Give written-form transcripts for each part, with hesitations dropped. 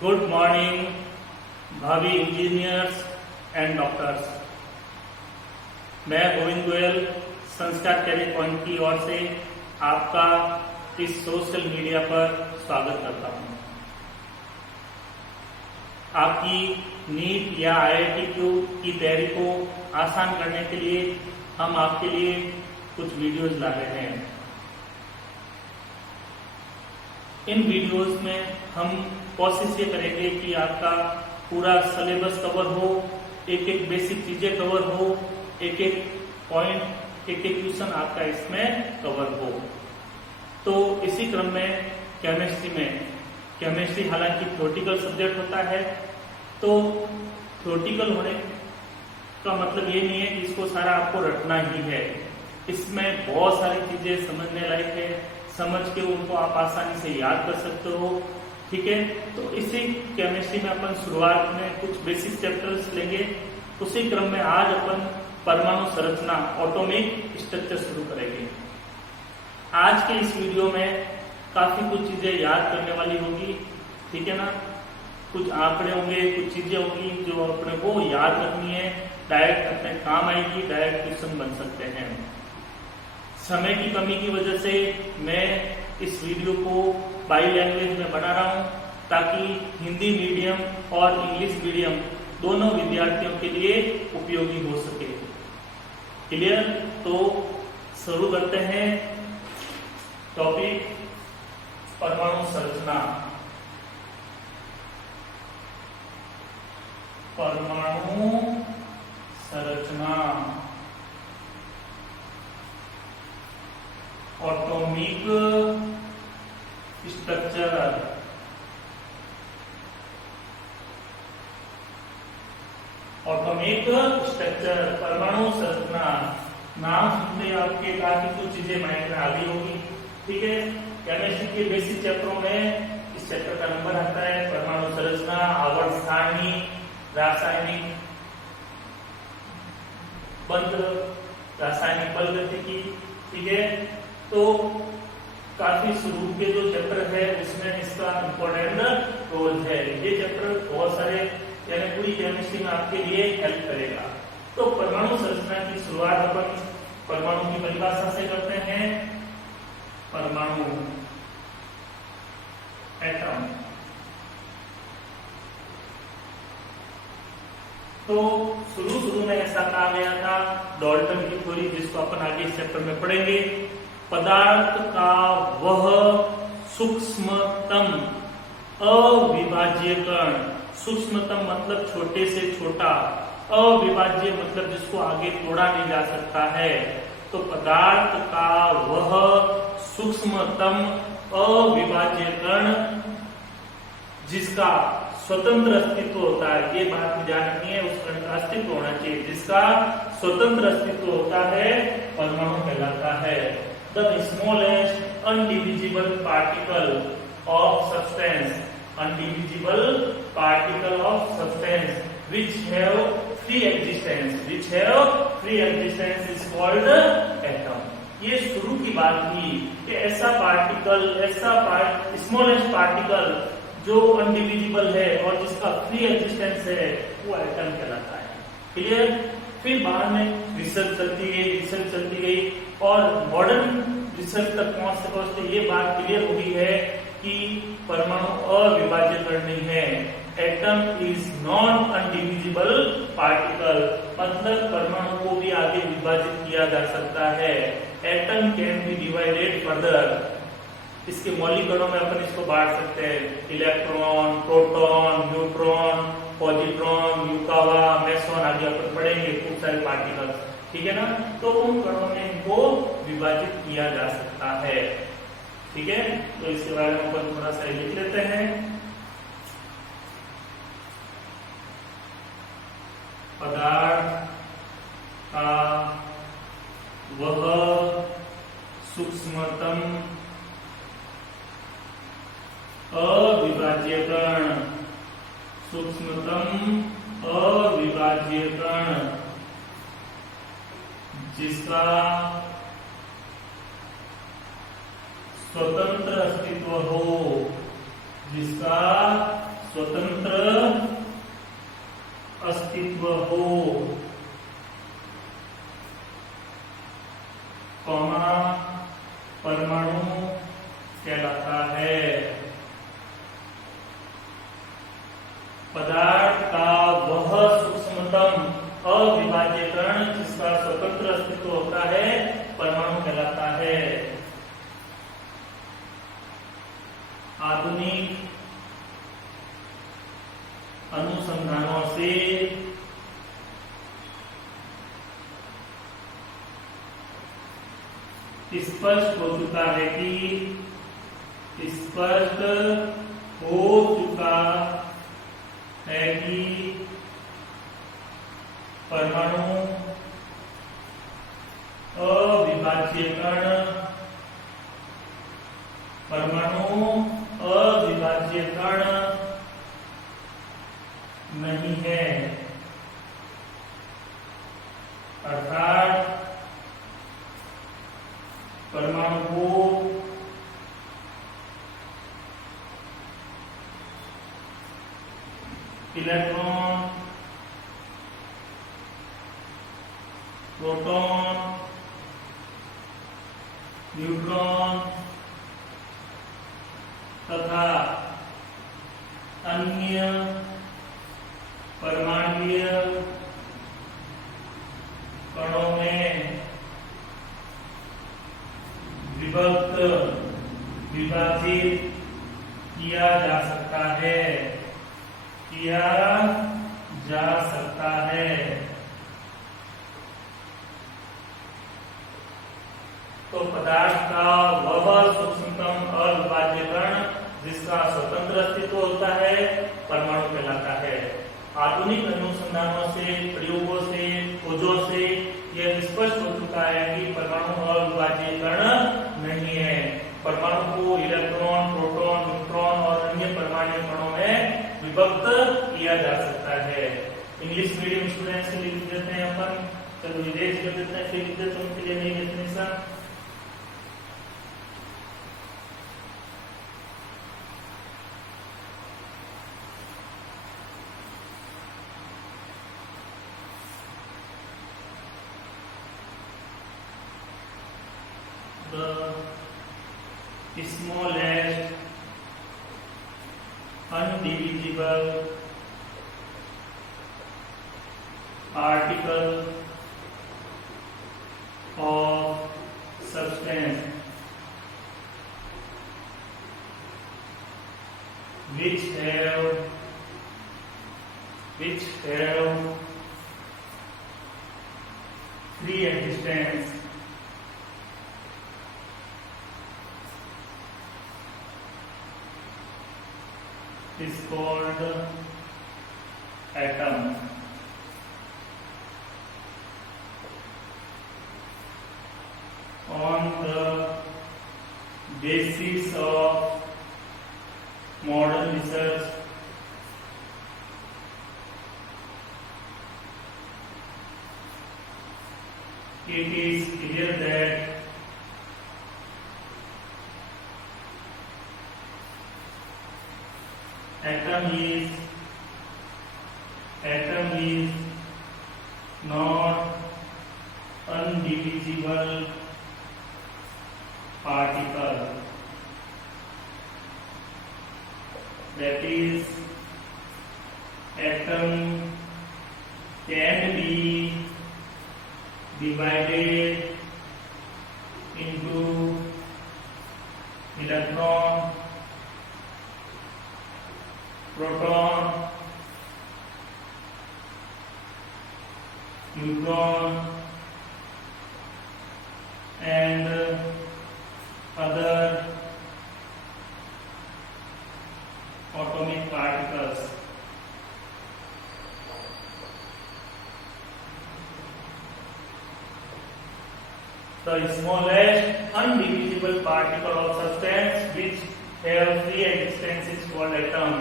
Good morning भावी engineers and doctors. मैं गोविंद गोयल संस्कार कैरियर पॉइंट की ओर से आपका इस सोशल मीडिया पर स्वागत करता हूं। आपकी नीट या IIT की तैयारी को आसान करने के लिए हम आपके लिए कुछ वीडियोस ला रहे हैं। इन वीडियोस में हम कोशिश ये करेंगे कि आपका पूरा सिलेबस कवर हो, एक एक बेसिक चीजें कवर हो, एक एक पॉइंट, एक एक क्वेश्चन आपका इसमें कवर हो। तो इसी क्रम में केमिस्ट्री हालांकि थ्योरेटिकल सब्जेक्ट होता है, तो थ्योरेटिकल होने का मतलब ये नहीं है कि इसको सारा आपको रटना ही है। इसमें बहुत सारी चीजें समझने लायक है, समझ के उनको आप आसानी से याद कर सकते हो। ठीक है, तो इसी केमिस्ट्री में अपन शुरुआत में कुछ बेसिक चैप्टर्स लेंगे। उसी क्रम में आज अपन परमाणु संरचना, एटॉमिक स्ट्रक्चर शुरू करेंगे। आज के इस वीडियो में काफी कुछ चीजें याद करने वाली होगी, ठीक है ना। कुछ आंकड़े होंगे, कुछ चीजें होंगी जो अपने को याद रखनी है, डायरेक्ट अपने काम आएगी, डायरेक्ट क्वेश्चन बन सकते हैं। समय की कमी की वजह से मैं इस वीडियो को बाई लैंग्वेज में बना रहा हूं, ताकि हिंदी मीडियम और इंग्लिश मीडियम दोनों विद्यार्थियों के लिए उपयोगी हो सके। क्लियर? तो शुरू करते हैं टॉपिक परमाणु संरचना। परमाणु संरचना, एटॉमिक स्ट्रक्चर। एटॉमिक स्ट्रक्चर, परमाणु संरचना, नाम सुनते आपके काफी कुछ चीजें माइंड में आ गई होगी। ठीक है, केमिस्ट्री के बेसिक चैप्टरों में इस चैप्टर का नंबर आता है परमाणु संरचना, आवर्त सारणी, रासायनिक बंध, रासायनिक बल गतिकी। ठीक है, तो काफी शुरू के जो चैप्टर है उसमें इसका इम्पोर्टेंट रोल है। ये चैप्टर बहुत सारे यानी पूरी केमिस्ट्री में आपके लिए हेल्प करेगा। तो परमाणु संरचना की शुरुआत अपन परमाणु की परिभाषा से करते हैं। परमाणु, एटम। तो शुरू में ऐसा कहा गया था, डाल्टन की थ्योरी, जिसको अपन आगे इस चैप्टर में पढ़ेंगे। पदार्थ का वह सूक्ष्मतम अविभाज्य कण, सूक्ष्मतम मतलब छोटे से छोटा, अविभाज्य मतलब जिसको आगे तोड़ा नहीं जा सकता है। तो पदार्थ का वह सूक्ष्मतम अविभाज्य कण जिसका स्वतंत्र अस्तित्व होता है, ये बात में ध्यान रखनी है, उस कण का अस्तित्व होना चाहिए। जिसका स्वतंत्र अस्तित्व होता है परमाणु कहलाता है। The smallest undivisible particle of substance, undivisible particle of substance which have free existence is called atom। ये शुरू की बात थी कि ऐसा पार्टिकल, स्मॉलेस्ट पार्टिकल जो अनडिविजिबल है और जिसका फ्री एग्जिस्टेंस है, वो एटम कहलाता है। क्लियर? फिर बाद में रिसर्च चलती गई और मॉडर्न रिसर्च तक पहुंचते ये बात क्लियर हो गई है कि परमाणु अविभाज्य कण नहीं है। एटम इज नॉन अनडिविजिबल पार्टिकल, मतलब परमाणु को भी आगे विभाजित किया जा सकता है। Atom can be divided further. इसके मौलिक कणों में अपन इसको बांट सकते हैं, electron, proton, neutron, positron, Yukawa, meson आदि अपन पढ़ेंगे, खूब सारे पार्टिकल्स। ठीक है ना। तो उन कणों में इनको विभाजित किया जा सकता है। ठीक है, तो इसके बारे में अपन थोड़ा सा लिख लेते हैं। पदार्थ का वह सूक्ष्मतम अविभाज्य कण, जिसका स्वतंत्र अस्तित्व हो, जिसका स्वतंत्र अस्तित्व हो, कॉमा परमाणु कहलाता है। पदार्थ का वह सूक्ष्मतम अविभाज्य कण जिसका स्वतंत्र अस्तित्व होता है परमाणु कहलाता है। आधुनिक अनुसंधानों से स्पष्ट हो चुका है कि परमाणु अविभाज्य कण नहीं है, अर्थात परमाणु को इलेक्ट्रॉन, प्रोटॉन, न्यूट्रॉन तथा अन्य परमाणुीय कणों में विभाजित किया जा सकता है, तो पदार्थ का वह सूक्ष्मतम अविभाज्य कण जिसका स्वतंत्र अस्तित्व होता है परमाणु कहलाता है। आधुनिक अनुसंधानों से, प्रयोगों से, खोजों से यह स्पष्ट हो चुका है कि परमाणु अविभाज्य कण नहीं है। परमाणु को इलेक्ट्रॉन, प्रोटॉन, न्यूट्रॉन और अन्य परमाणु कणों में विभक्त किया जा सकता है। इंग्लिश मीडियम स्टूडेंट्स के लिए लिख देते हैं अपन, चलो विदेश कर देते हैं, फिर लिख देते हैं, उनके लिए नहीं लिखने सा। The smallest undivisible particle of substance which have free existence is called atom. On the basis of modern research, it is clear that atom is not undivisible particle. That is, atom can be divided into electron, proton, neutron and other atomic particles. The smallest undivisible particle of substance which have free existence is called atom.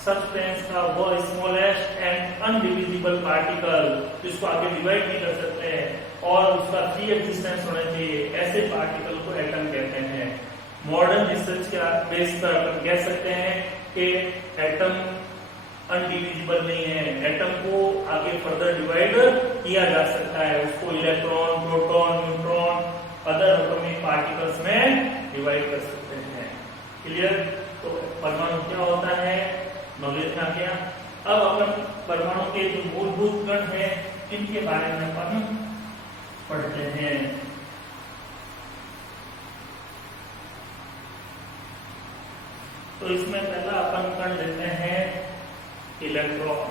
Substance का वो smallest and अनडिविजिबल particle जिसको आगे divide नहीं कर सकते हैं और उसका फ्री एग्जिस्टेंस होना चाहिए, ऐसे पार्टिकल को एटम कहते हैं। मॉडर्न रिसर्च के बेस पर अपन कह सकते हैं कि एटम अनडिविजिबल नहीं है, एटम को आगे फर्दर डिवाइड किया जा सकता है, उसको electron, proton, neutron, other atomic particles में डिवाइड कर सकते हैं। क्लियर? तो परमाणु क्या होता है, नॉलेज में आ गया। अब अपन परमाणु के जो मूलभूत कण हैं इनके बारे में अपन पढ़ते हैं। तो इसमें पहला अपन कण लेते हैं इलेक्ट्रॉन।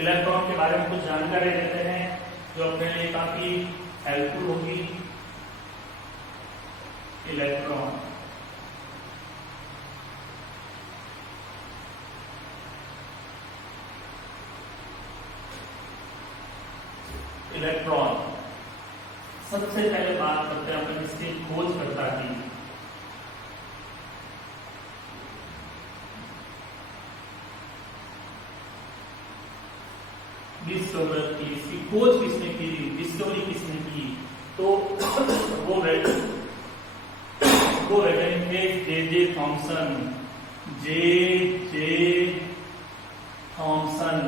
इलेक्ट्रॉन के बारे में कुछ जानकारी देते हैं जो अपने लिए काफी हेल्पफुल होगी। इलेक्ट्रॉन इलेक्ट्रॉन सबसे पहले बात करते हैं अपन इसके खोजकर्ता की। डिस्कवरी, इसकी खोज किसने की, डिस्कवरी किसने की? तो वो वैज्ञानिक थे J Thomson. J Thomson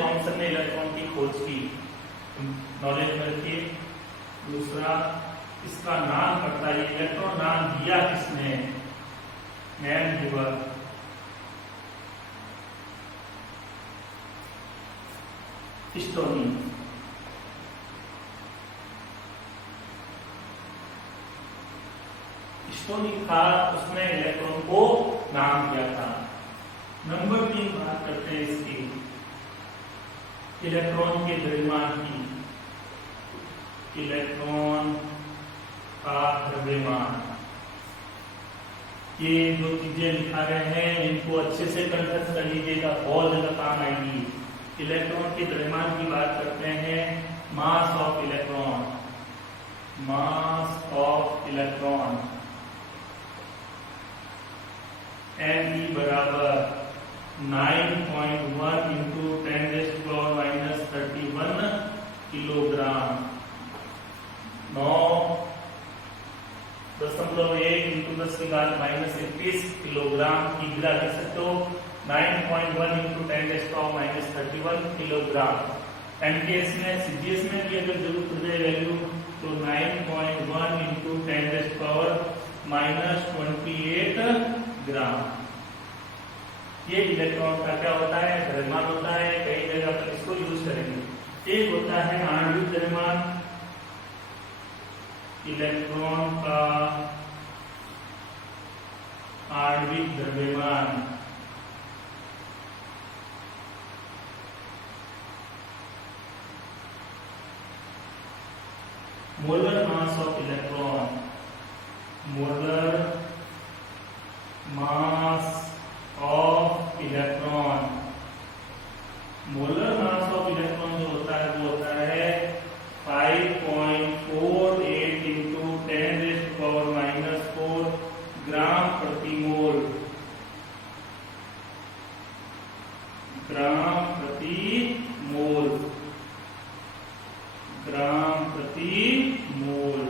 Thomson ने इलेक्ट्रॉन की खोज की, नॉलेज में रखिए। दूसरा, इसका नाम करता है, इलेक्ट्रॉन नाम दिया किसने, नेम गिवर। स्टोनी था, उसने इलेक्ट्रॉन को नाम दिया था। नंबर 3 बात करते हैं इसकी, इलेक्ट्रॉन के द्रव्यमान की। इलेक्ट्रॉन का द्रव्यमान, ये जो चीजें लिखा रहे हैं इनको अच्छे से कंठस्थ कर लीजिएगा, बहुत ज्यादा काम आएगी। इलेक्ट्रॉन के द्रव्यमान की बात करते हैं, mass of electron. Mass of electron Me बराबर 9.1 इंटू 10⁻⁻31 किलोग्राम। 9.1 इंटू 10⁻⁻21 किलोग्राम की गिरा कर सकते हो। 9.1 इंटू 10⁻⁻31 किलोग्राम। एमकेएस में, सीजीएस में भी अगर जरूरत पड़ जाए वैल्यू तो 9.1 इंटू 10⁻⁻28 ग्राम। ये इलेक्ट्रॉन का क्या होता है, द्रव्यमान होता है। कई जगह पर इसको यूज करेंगे। एक होता है आणविक द्रव्यमान, इलेक्ट्रॉन का आणविक द्रव्यमान। Molar mass of electron, molar mass of electron. Molar mass of electron जो होता है वो होता है 5.48 इंटू 10⁻⁻4 ग्राम प्रति मोल। ग्राम प्रति मोल, ग्राम प्रति मोल।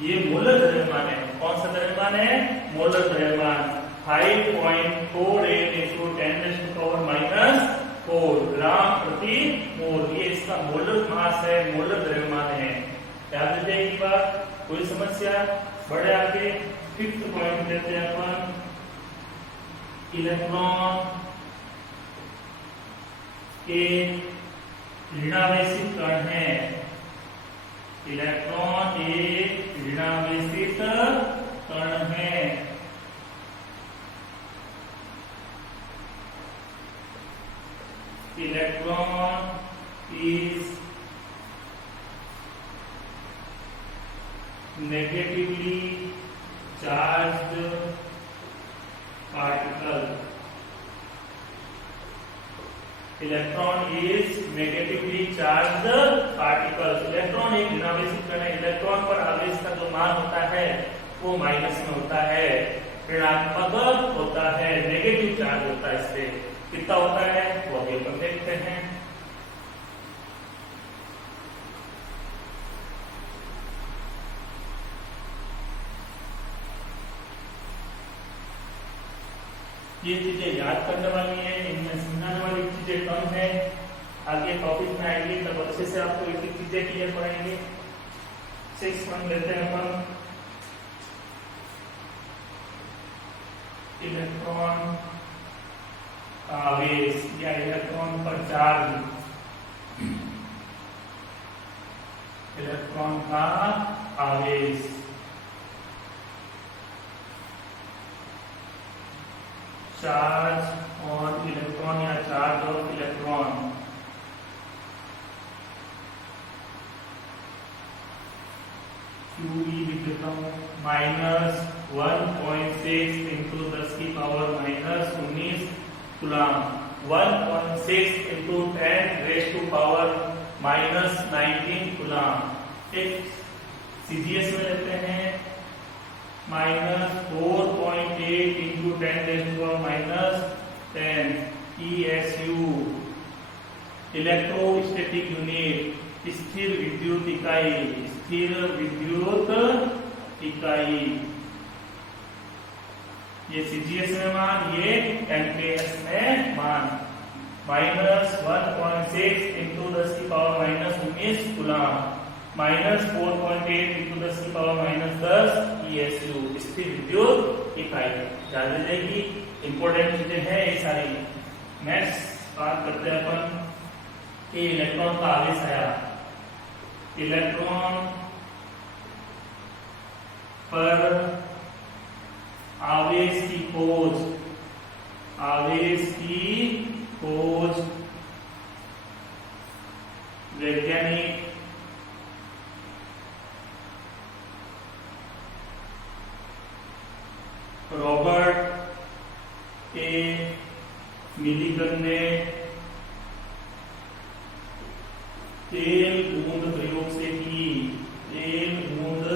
ये मोलर द्रव्यमान है। कौन सा द्रव्यमान है, मोलर द्रव्यमान। 5.48 इंटू 10⁻⁻4 ग्राम प्रति मोल, ये इसका मोलर मास है, मोलर द्रव्यमान है। याद रखिए एक बात, कोई समस्या बढ़े आगे। 5th पॉइंट लेते हैं अपन, इलेक्ट्रॉन एक ऋणावेशित कण है। इलेक्ट्रॉन एक ऋणावेशित कण है। Electron is negatively charged particle. Electron is negatively charged particles. Electron एक ऋणावेशित कण है। इलेक्ट्रॉन पर आवेश का जो मान होता है वो माइनस में होता है, ऋणात्मक होता है, नेगेटिव चार्ज होता है। इससे कितना होता है वो अभी अपन देखते हैं। ये चीजें याद करने वाली है, इनमें समझाने वाली चीजें कम है। आगे टॉपिक में आएंगे तब अच्छे से आपको एक एक चीजें क्लियर कराएंगे। 6 लेते हैं अपन, इलेक्ट्रॉन का आवेश या इलेक्ट्रॉन पर चार्ज। इलेक्ट्रॉन का आवेश, चार्ज ऑन इलेक्ट्रॉन या चार्ज ऑफ इलेक्ट्रॉन। QE लिख देता हूँ, -1.6 इंटू 10 की power -19 coulomb. 1.6 into 10 raise to power -19 coulomb. ठीक, CGS में लेते हैं -4.8 into 10 raise to power -10 ESU। Electrostatic unit, स्थिर विद्युत इकाई, स्थिर विद्युत इकाई। ये CGS में मान, ये MKS में मान। -1.6 इंटू 10 की पावर -19 कूलम, -4.8 इंटू 10 की पावर -10 ESU, स्थिर विद्युत इकाई। याद रखेगी, इंपॉर्टेंट चीजें हैं ये सारी। नेक्स्ट बात करते हैं अपन कि इलेक्ट्रॉन का आवेश आया। इलेक्ट्रॉन पर आवेश की खोज, आवेश की खोज वैज्ञानिक रॉबर्ट ए मिलिकन ने तेल बूंद प्रयोग से की। तेल बूंद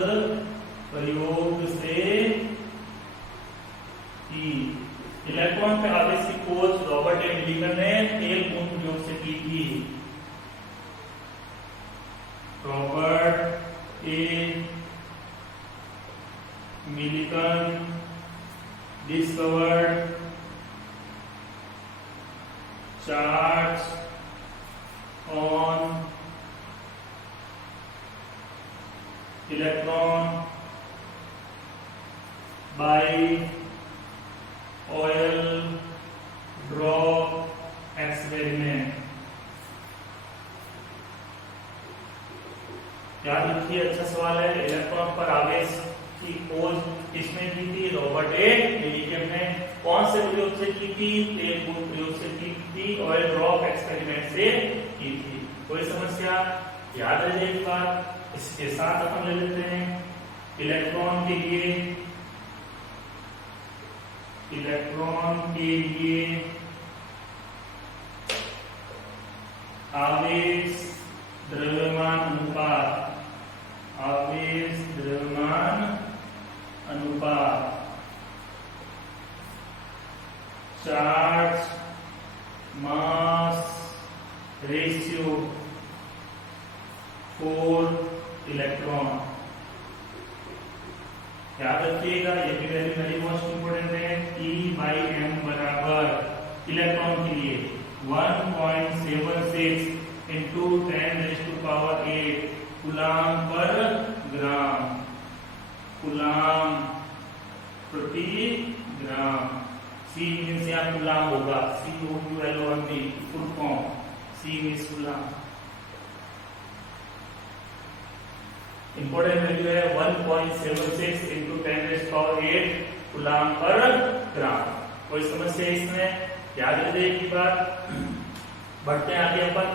प्रयोग से की। इलेक्ट्रॉन के आवेश की खोज रॉबर्ट ए मिलिकन ने तेल बूंद प्रयोग से की थी। Robert A Millikan discovered charge on electron by oil drop experiment। याद रखिए, अच्छा सवाल है। इलेक्ट्रॉन पर आवेश की खोज किसने की थी? रॉबर्ट ए मिलिकन ने। कौन से प्रयोग से की थी? तेल बूंद प्रयोग से की थी, ऑयल ड्रॉप एक्सपेरिमेंट से की थी। कोई समस्या? याद रह जाएगी बात। इसके साथ अपन ले लेते हैं इलेक्ट्रॉन के लिए, इलेक्ट्रॉन के लिए आवेश द्रव्यमान अनुपात, आवेश द्रव्यमान अनुपात, charge mass ratio for electron. याद रखिएगा, ये भी वेरी मोस्ट इंपोर्टेंट है। E/m बराबर इलेक्ट्रॉन के लिए 1.76 इंटू 10⁸ कूलम पर ग्राम, कूलम प्रति ग्राम। C मीन्स यहाँ कूलम होगा, COULOMB full form. C means coulomb. Important value है 1.76 इंटू 10⁸ कूलम पर ग्राम। कोई समस्या इसमें? याद रखिए की बात। बढ़ते हैं आगे अपन।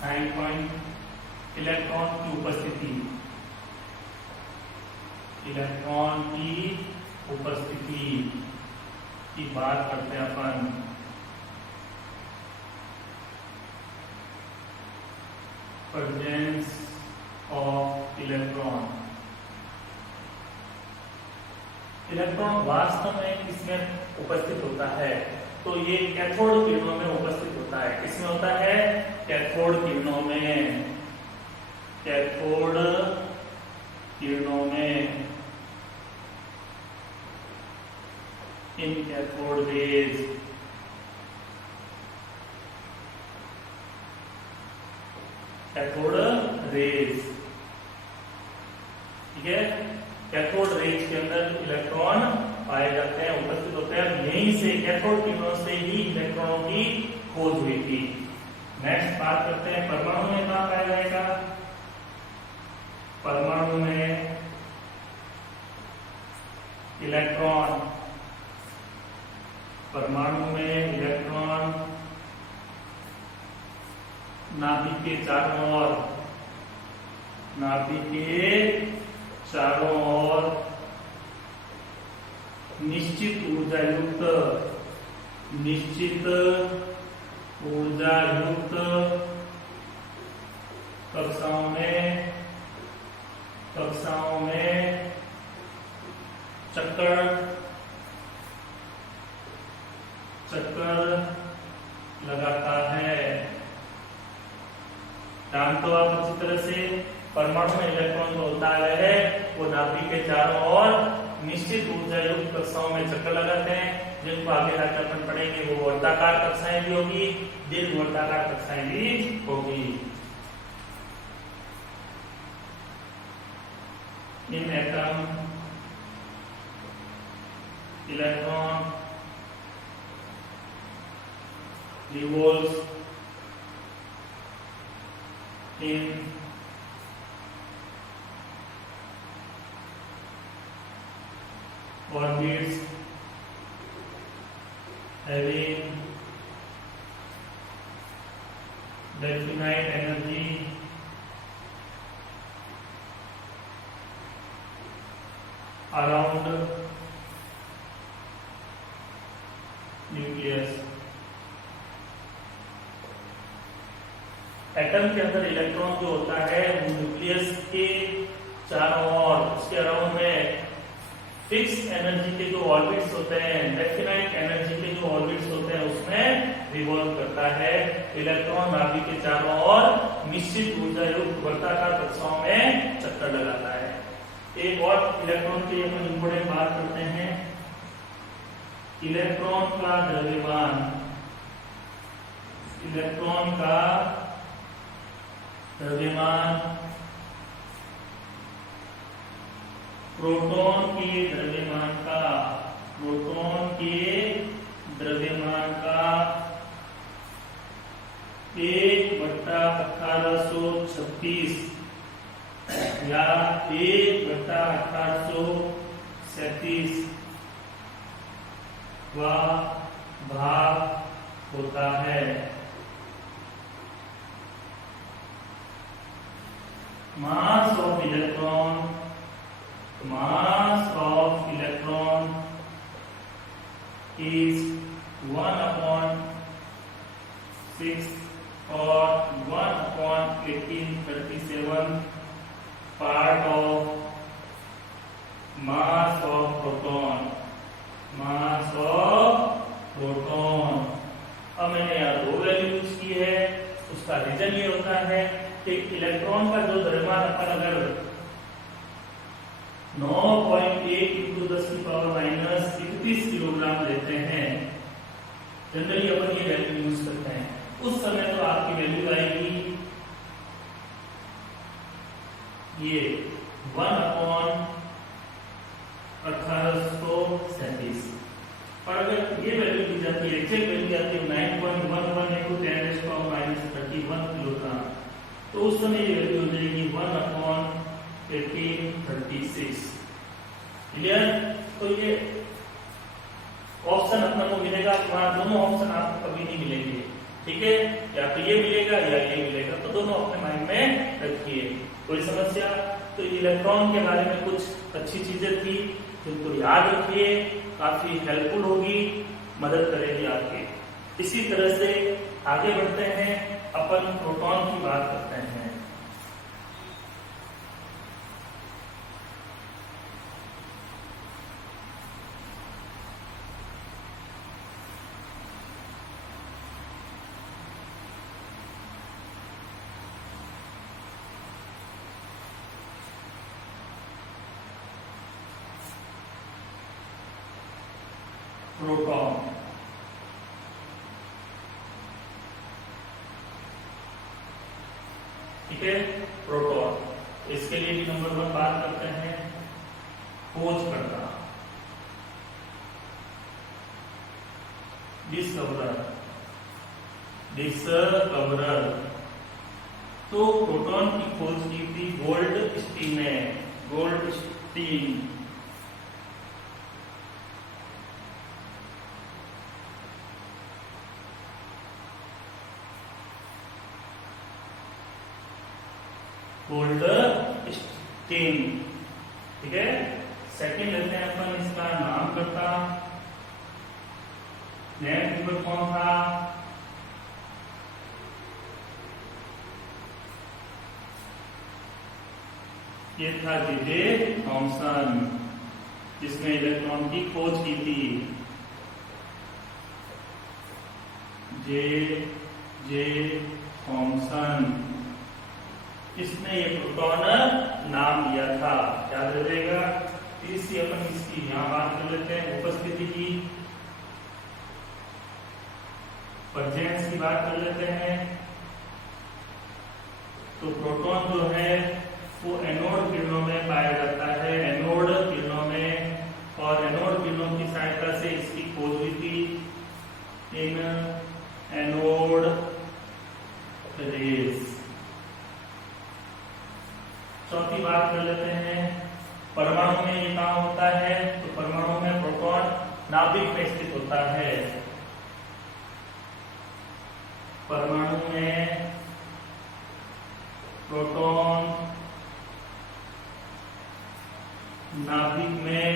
साइन पॉइंट, इलेक्ट्रॉन की उपस्थिति, इलेक्ट्रॉन की उपस्थिति की बात करते हैं अपन। प्रेजेंस ऑफ इलेक्ट्रॉन, इलेक्ट्रॉन वास्तव में किसमें उपस्थित होता है? तो ये कैथोड किरणों में उपस्थित होता है। किसमें होता है? कैथोड किरणों में। कैथोड किरणों में, इन कैथोड रेज। कैथोड रेज, ठीक है। कैथोड रेज के अंदर इलेक्ट्रॉन पाए जाते हैं, उपस्थित होते हैं। यहीं से कैथोड किरणों से ही इलेक्ट्रॉनों की खोज हुई थी। नेक्स्ट बात करते हैं परमाणु में कहां पाया जाएगा? परमाणु में इलेक्ट्रॉन, परमाणु में इलेक्ट्रॉन नाभिक के चारों ओर, नाभिक के चारों ओर निश्चित ऊर्जा युक्त, निश्चित ऊर्जा युक्त कक्षाओं में, कक्षाओं में चक्कर लगाता है। जानते हो आप अच्छी तरह से, परमाणु में इलेक्ट्रॉन जो होता है वो नाभिक के चारों ओर निश्चित ऊर्जा युक्त कक्षाओं में चक्कर लगाते हैं, जिनको आगे जाकर अपन पढ़ेंगे। वो वर्ताकार कक्षाएं भी होगी, दीर्घ वर्ताकार कक्षाएं भी होगी। In atom electron revolves in orbits having definite energy around nucleus। Atom के अंदर इलेक्ट्रॉन जो होता है वो न्यूक्लियस के चारों ओर, उसके अराउंड में फिक्स एनर्जी के जो ऑर्बिट्स होते हैं, डेफिनाइट एनर्जी के जो ऑर्बिट्स होते हैं, उसमें रिवॉल्व करता है। इलेक्ट्रॉन नाभिक के चारों ओर निश्चित ऊर्जा युक्त वर्ताकार कक्षाओं में चक्कर लगाता है। एक और इलेक्ट्रॉन की अपन इंपोर्टेंट बात करते हैं। इलेक्ट्रॉन का द्रव्यमान, इलेक्ट्रॉन का द्रव्यमान प्रोटॉन के द्रव्यमान का, प्रोटॉन के द्रव्यमान का 1/1836 या 1/1837 भाग होता है। Mass of electron, mass of electron is 1/6 or 1/1837 part of mass of proton, mass of proton। अब मैंने यहाँ दो वैल्यू यूज की है, उसका रीजन ये होता है कि इलेक्ट्रॉन का जो द्रव्यमान अपन अगर 9.8 × 10⁻³ किलोग्राम लेते हैं, जनरली अपन ये वैल्यू यूज करते हैं, उस समय तो आपकी वैल्यू आएगी ये 1/1837। और अगर ये वैल्यू दी जाती है, एग्जैक्ट वैल्यू आती है 9.11 × 10⁻31 किलोग्राम, तो उस समय ये वैल्यू हो जाएगी 1/1836। क्लियर? तो ये ऑप्शन अपने को मिलेगा, वहां दोनों ऑप्शन आपको कभी नहीं मिलेंगे, ठीक है? या तो ये मिलेगा या ये मिलेगा, तो दोनों अपने माइंड में रखिए। कोई समस्या? तो इलेक्ट्रॉन के बारे में कुछ अच्छी चीजें थी, जिनको याद रखिए, काफी हेल्पफुल होगी, मदद करेगी आपकी। इसी तरह से आगे बढ़ते हैं, अपन प्रोटॉन की बात करते हैं। प्रोटॉन। ठीक है, प्रोटॉन। इसके लिए भी नंबर 1 बात करते हैं, खोज करना, डिस्कवरर। तो प्रोटॉन की खोज की थी गोल्डस्टीन ने, गोल्डस्टीन। ठीक है। सेकंड लेते हैं अपन इसका नाम करता, नेम कौन था, ये था जे थॉमसन, जिसने इलेक्ट्रॉन की खोज की थी। जे थॉमसन, इसने ये प्रोटॉन नाम दिया था, याद रखिएगा। तीसरी अपन इसकी यहां बात कर लेते हैं, उपस्थिति की, प्रेजेंस की बात कर लेते हैं। तो प्रोटॉन जो है वो एनोड किरणों में पाया जाता है, एनोड किरणों में, और एनोड किरणों की सहायता से इसकी खोज हुई थी इन एनोड रेज। चौथी बात कर लेते हैं, परमाणु में ये कहाँ होता है, तो परमाणु में प्रोटॉन नाभिक में स्थित होता है। परमाणु में प्रोटॉन नाभिक में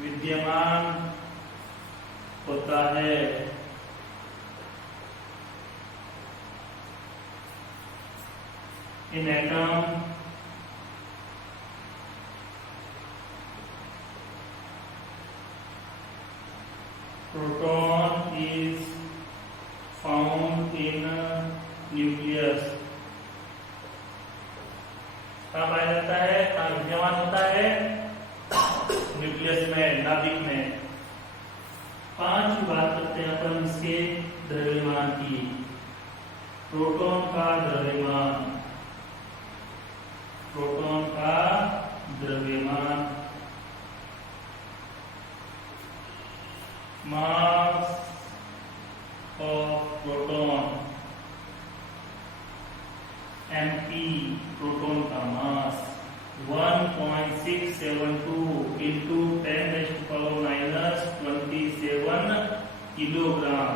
विद्यमान होता है। इन atom proton is found in nucleus। कहाँ पाया जाता है, कहाँ विद्यमान होता है, न्यूक्लियस में, नाभिक में। पांचवी बात करते हैं अपन इसके द्रव्यमान की। प्रोटॉन का द्रव्यमान, प्रोटॉन का द्रव्यमान, mass of proton, mp, proton का मास 1.672 इंटू 10⁻⁻27 किलोग्राम।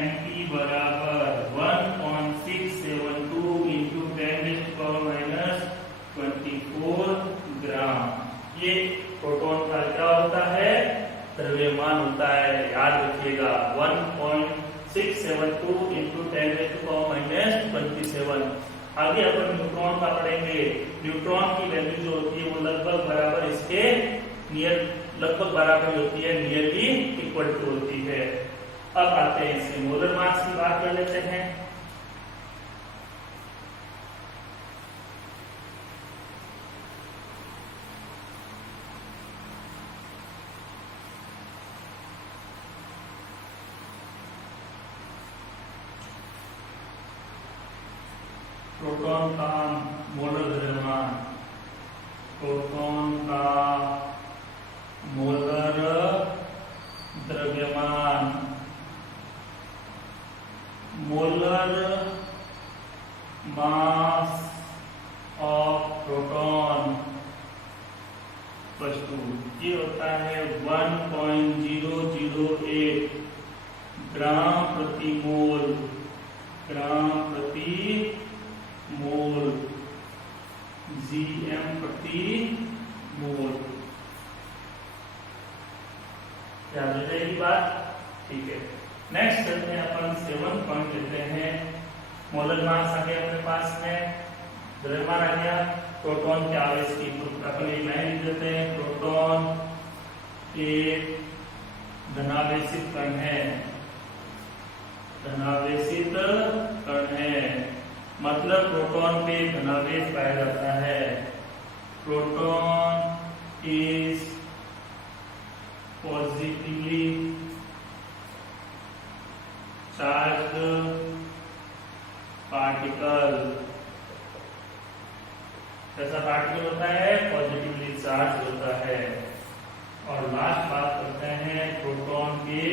mp बराबर 1.672 इंटू 10⁻⁻24 ग्राम। ये प्रोटॉन का क्या होता है, द्रव्यमान होता है, याद रखिएगा। 1.672 इंटू 10⁻⁻27। आगे अपन न्यूट्रॉन का पढ़ेंगे। न्यूट्रॉन की वैल्यू जो होती है वो लगभग बराबर इसके लगभग बराबर होती है, नियरली इक्वल टू होती है। अब आते हैं इसके मोलर मास की बात कर लेते हैं। प्रोटॉन का मोलर द्रव्यमान, प्रोटॉन का मोलर द्रव्यमान, मोलर मास ऑफ प्रोटॉन +2, ये होता है 1.008 ग्राम प्रति मोल, ग्राम प्रति मोल, gm प्रति मोल। याद हो जाएगी बात, ठीक है। नेक्स्ट करते हैं अपन 7 पॉइंट लेते हैं। मोलर मास आ गया अपने पास में, द्रव्यमान आ गया, प्रोटॉन के आवेश की अपन एक लाइन लिख देते हैं। प्रोटॉन एक धनावेशित कण है, धनावेशित कण है, मतलब प्रोटॉन पे धनावेश पाया जाता है। Proton is positively charged particle. कैसा पार्टिकल होता है? पॉजिटिवली चार्ज होता है। और लास्ट बात करते हैं प्रोटॉन के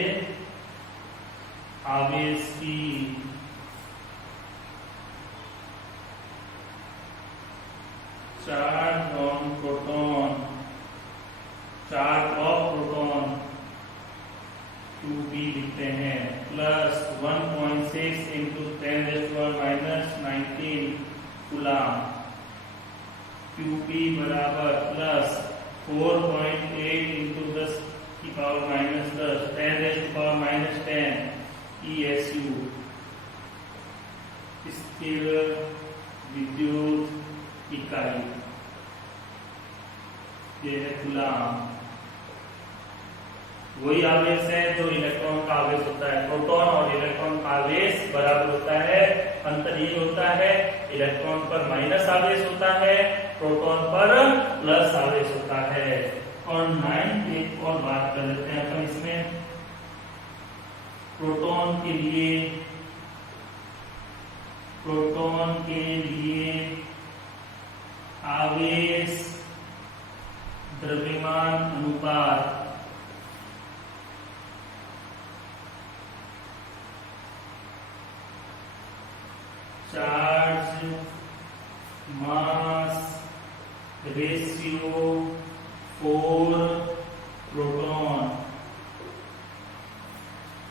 आवेश की। Charge on proton, charge of proton 2b लिखते हैं प्लस 1.6 इंटू 10⁻⁻19 कूलम। QB बराबर प्लस 4.8 इंटू 10⁻⁻10 10⁻⁻10 ESU स्थिर विद्युत इकाई। ये है कूलम। वही आवेश है जो इलेक्ट्रॉन का आवेश होता है। प्रोटॉन और इलेक्ट्रॉन का आवेश बराबर होता है। अंतर ये होता है इलेक्ट्रॉन पर माइनस आवेश होता है, प्रोटॉन पर प्लस आवेश होता है। और 9 एक और बात कर लेते हैं अपन इसमें। प्रोटॉन के लिए आवेश द्रव्यमान अनुपात charge mass ratio for proton.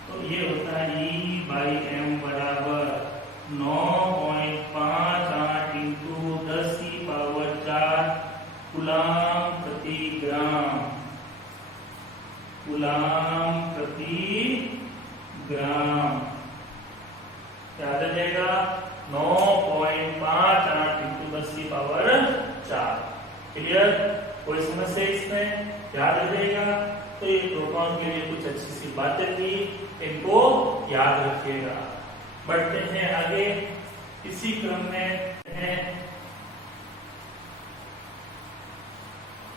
तो ये होता है E/m बराबर 9.58 इंटू 10⁴ कूलम प्रति ग्राम। कूलम प्रति ग्राम याद आ जाएगा। 9.58 इंटू 10⁴। क्लियर? कोई समस्या इसमें? याद रखिएगा। तो ये प्रोटॉन के लिए कुछ अच्छी सी बातें थी, इनको याद रखिएगा। बढ़ते हैं आगे। इसी क्रम में है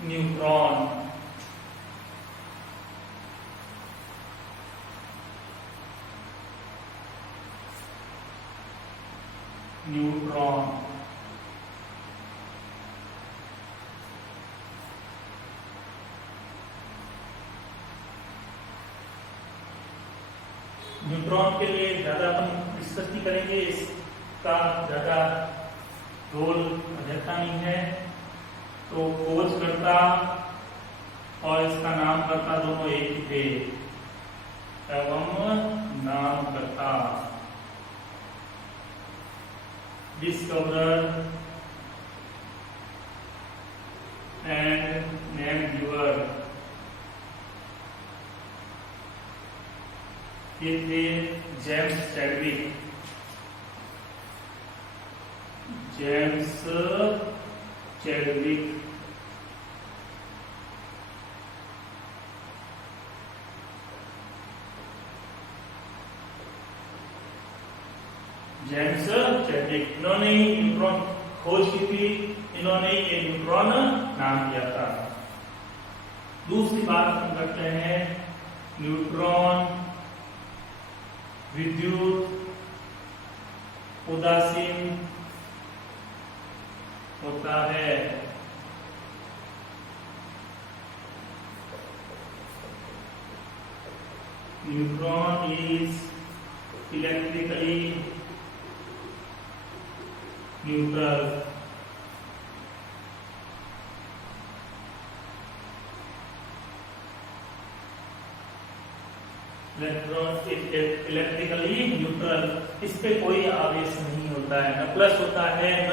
न्यूट्रॉन। न्यूट्रॉन न्यूट्रॉन के लिए ज्यादा अपन डिस्कस नहीं करेंगे, इसका ज्यादा रोल रहता नहीं है। तो खोजकर्ता और इसका नामकर्ता दोनों एक ही थे। एवं नामकर्ता डिस्कवरर एंड नेम गिवर। ये थे James Chadwick. James Chadwick James Chadwick, इन्होंने ही न्यूट्रॉन खोज की थी, इन्होंने ये न्यूट्रॉन नाम दिया था। दूसरी बात हम करते हैं न्यूट्रॉन विद्युत उदासीन होता है। Neutron is electrically neutral. Electron electrically neutral, इस पे कोई आवेश नहीं होता है, न प्लस होता है न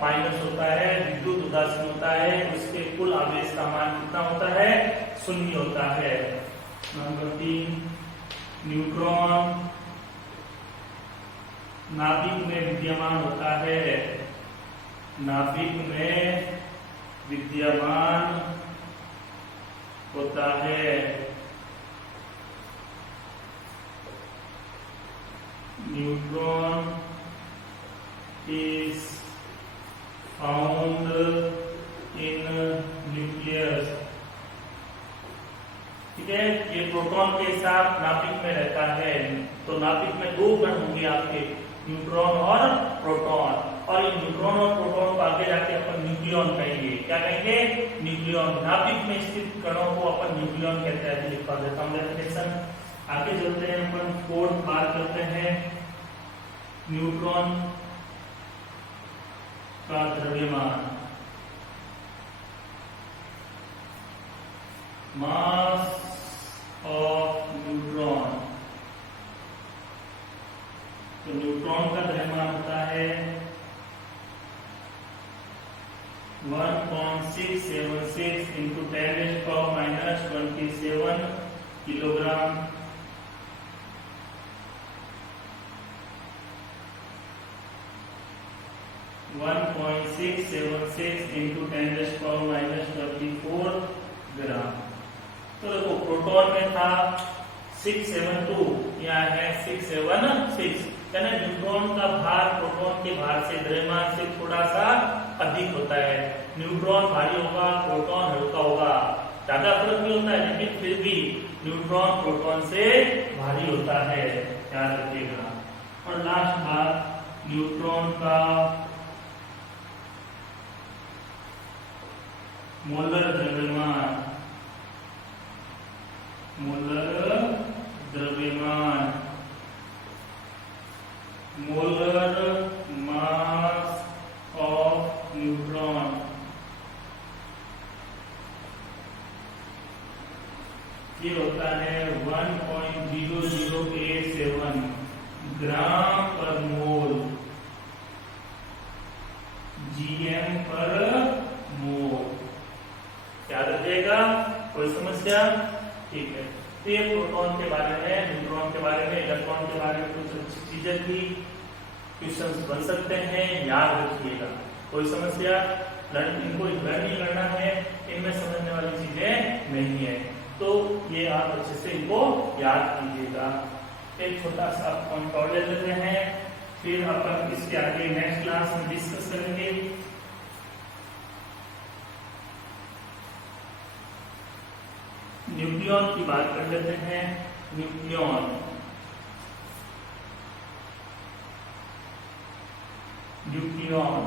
माइनस होता है, विद्युत उदासीन होता है। उसके कुल आवेश का मान कितना होता है? 0 होता है। नंबर 3 न्यूट्रॉन नाभिक में विद्यमान होता है। नाभिक में विद्यमान होता है। Neutron is found in nucleus। ठीक है। ये प्रोटॉन के साथ नाभिक में रहता है, तो नाभिक में दो कण होंगे आपके, न्यूट्रॉन और प्रोटॉन। और ये न्यूट्रॉन और प्रोटॉन को आगे जाके अपन न्यूक्लियॉन कहेंगे। क्या कहेंगे? न्यूक्लियॉन। नाभिक में स्थित कणों को अपन न्यूक्लियॉन कहते हैं। लिखवा देता हूं डेफिनेशन। आगे चलते हैं, अपन फोर्थ बात करते हैं न्यूट्रॉन का द्रव्यमान, मास ऑफ न्यूट्रॉन। तो न्यूट्रॉन का द्रव्यमान होता है 1.676 इंटू 10⁻⁻27 किलोग्राम इंटू 10⁻24 ग्राम। तो देखो प्रोटॉन में था 672, यहाँ है 676, यानी न्यूट्रॉन का भार प्रोटॉन के भार से, द्रव्यमान से थोड़ा सा अधिक होता है। न्यूट्रॉन भारी होगा, प्रोटॉन हल्का होगा, ज्यादा फर्क नहीं होता है, लेकिन फिर भी न्यूट्रॉन प्रोटॉन से भारी होता है, याद रखिएगा। और लास्ट बात, न्यूट्रॉन का मोलर द्रव्यमान, मोलर द्रव्यमान, मोलर मास ऑफ न्यूट्रॉन। ये होता है 1.0087 ग्राम पर मोल, GM पर मोल। याद रखिएगा। कोई समस्या? ठीक है। तो ये प्रोटॉन के बारे में, न्यूट्रॉन के बारे में, इलेक्ट्रॉन के बारे में कुछ अच्छी चीजें थी, क्वेश्चंस बन सकते हैं, याद रखिएगा। कोई समस्या? इनको लर्न नहीं करना है, इनमें समझने वाली चीजें नहीं है, तो ये आप अच्छे से इनको याद कीजिएगा। एक छोटा सा पॉइंट और ले लेते हैं, फिर अपन इसके आगे नेक्स्ट क्लास में डिस्कस करेंगे। न्यूक्लियॉन की बात कर लेते हैं। न्यूक्लियॉन, न्यूक्लियॉन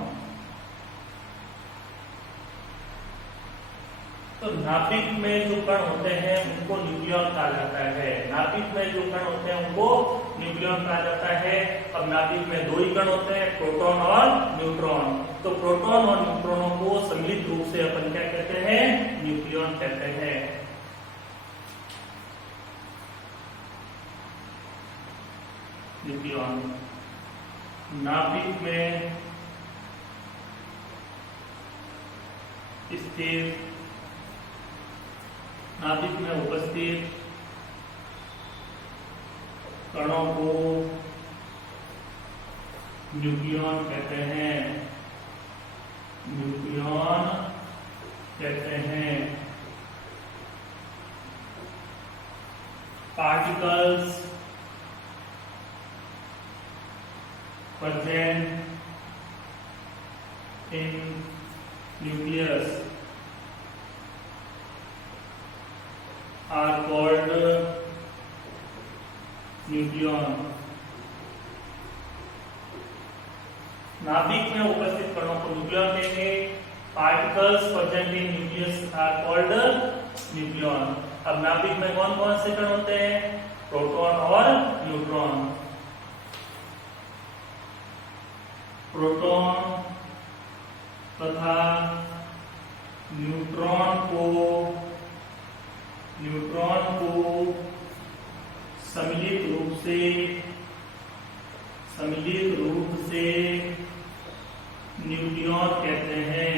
तो नाभिक में जो कण होते हैं उनको न्यूक्लियॉन कहा जाता है। नाभिक में जो कण होते हैं उनको न्यूक्लियॉन कहा जाता है। अब नाभिक में दो ही कण होते हैं, प्रोटॉन और न्यूट्रॉन। तो प्रोटॉन और न्यूट्रॉनों को सम्मिलित रूप से अपन क्या कहते हैं? न्यूक्लियॉन कहते हैं। न्यूक्लियॉन नाभिक में स्थित, नाभिक में उपस्थित कणों को न्यूक्लियॉन कहते हैं। न्यूक्लियॉन कहते हैं। Particles present in nucleus are called nucleon। नाभिक में उपस्थित कणों को न्यूक्लियॉन कहेंगे। Particles present in nucleus are called nucleon. अब नाभिक में कौन कौन से कण होते हैं? प्रोटॉन और न्यूट्रॉन। प्रोटॉन तथा न्यूट्रॉन को सम्मिलित रूप से न्यूक्लियॉन कहते हैं।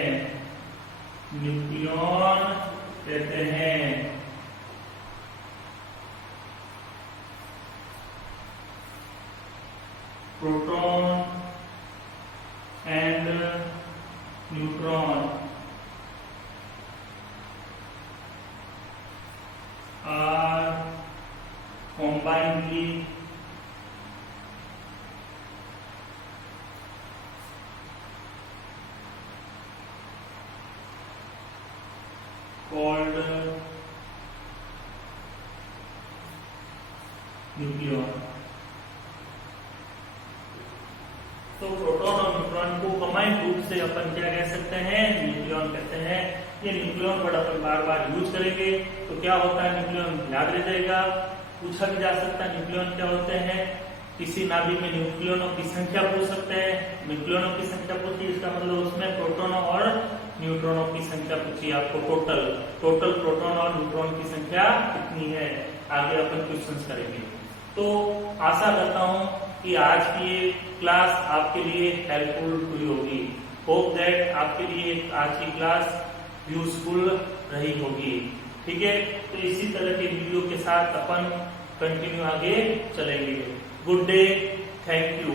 न्यूक्लियॉन कहते हैं। Proton and neutron are combinedly called nucleon. तो प्रोटॉन और न्यूट्रॉन को कंबाइंड रूप से अपन क्या कह सकते हैं, न्यूक्लियन कहते हैं। ये न्यूक्लियन वर्ड अपन बार बार यूज करेंगे तो क्या होता है, न्यूक्लियन याद रह जाएगा। पूछा भी जा सकता है न्यूक्लियन क्या होते हैं, किसी नाभिक में न्यूक्लियनों की संख्या पूछ सकते हैं। न्यूक्लियनों की संख्या पूछी, इसका मतलब उसमें प्रोटॉनों और न्यूट्रॉनों की संख्या पूछी आपको। टोटल प्रोटॉन और न्यूट्रॉन की संख्या कितनी है, आगे अपन क्वेश्चंस करेंगे। तो आशा करता हूं कि आज की ये क्लास आपके लिए हेल्पफुल हुई होगी। होप दैट आपके लिए आज की क्लास यूजफुल रही होगी। ठीक है, तो इसी तरह के वीडियो के साथ अपन कंटिन्यू आगे चलेंगे। Good day, thank you.